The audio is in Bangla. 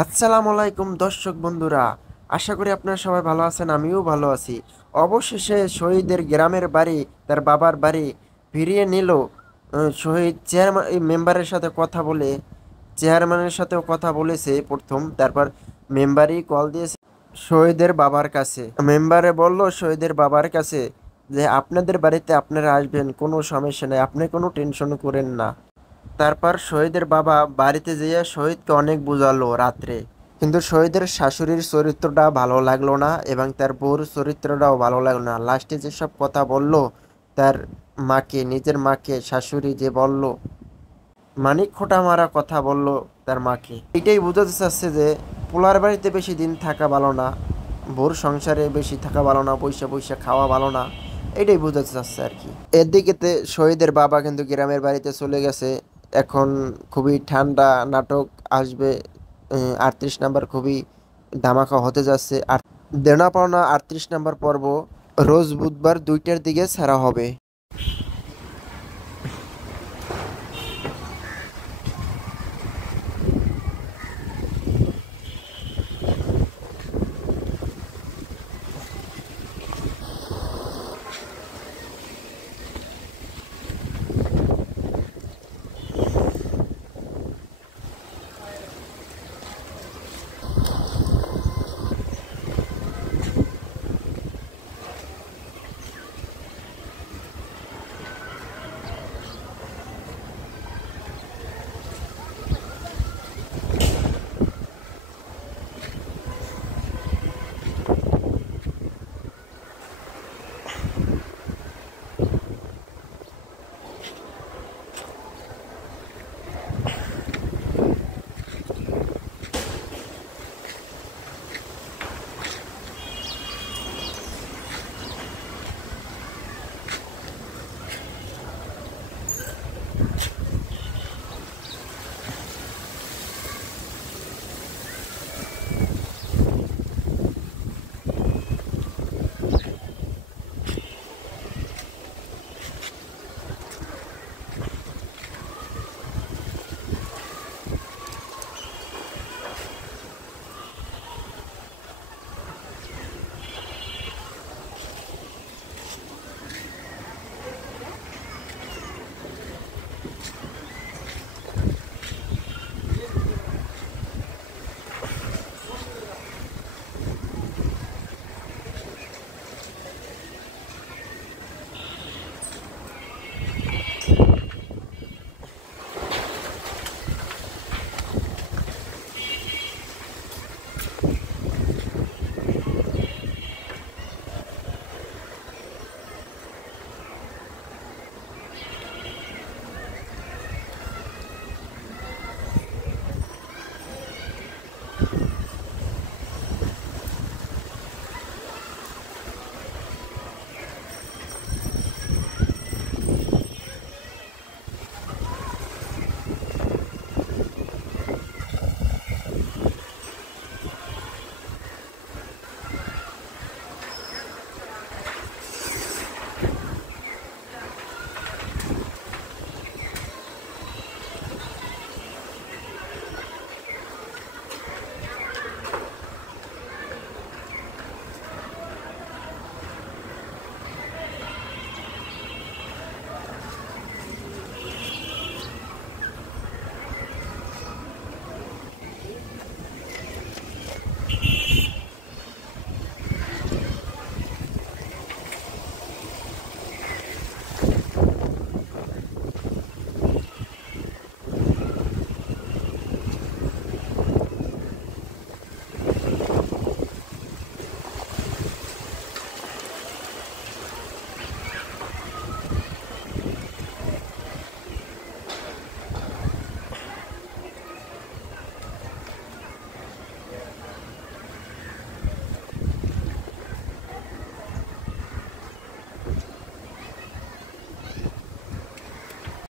আসসালামু আলাইকুম দর্শক বন্ধুরা, আশা করি আপনারা সবাই ভালো আছেন। আমিও ভালো আছি। অবশেষে শহীদের গ্রামের বাড়ি, তার বাবার বাড়ি ফিরিয়ে নিল। শহীদ চেয়ারম্যান মেম্বারের সাথে কথা বলে, চেয়ারম্যানের সাথেও কথা বলেছে প্রথম, তারপর মেম্বারই কল দিয়েছে শহীদের বাবার কাছে। মেম্বারে বলল শহীদের বাবার কাছে যে আপনাদের বাড়িতে আপনারা আসবেন, কোনো সমস্যা নেই, আপনি কোনো টেনশন করেন না। তারপর শহীদের বাবা বাড়িতে যেয়ে শহীদকে অনেক বুঝালো রাত্রে, কিন্তু শহীদের শাশুড়ির চরিত্রটা ভালো লাগলো না এবং তার বউর চরিত্রটাও ভালো লাগলো না। লাস্টে যেসব কথা বলল তার মাকে, নিজের মাকে, শাশুড়ি যে বলল, মানিক খোঁটা মারা কথা বলল তার মাকে, এটাই বোঝাতে চাচ্ছে যে পোলার বাড়িতে বেশি দিন থাকা ভালো না, বউর সংসারে বেশি থাকা ভালো না, পয়সা পয়সা খাওয়া ভালো না, এটাই বোঝাতে চাচ্ছে আর কি। এদিকেতে শহীদের বাবা কিন্তু গ্রামের বাড়িতে চলে গেছে। এখন খুবই ঠান্ডা নাটক আসবে। 38 নাম্বার খুবই ধামাকা হতে যাচ্ছে। আর দেনা পাওনা 38 নাম্বার পর্ব রোজ বুধবার 2টার দিকে ছাড়া হবে।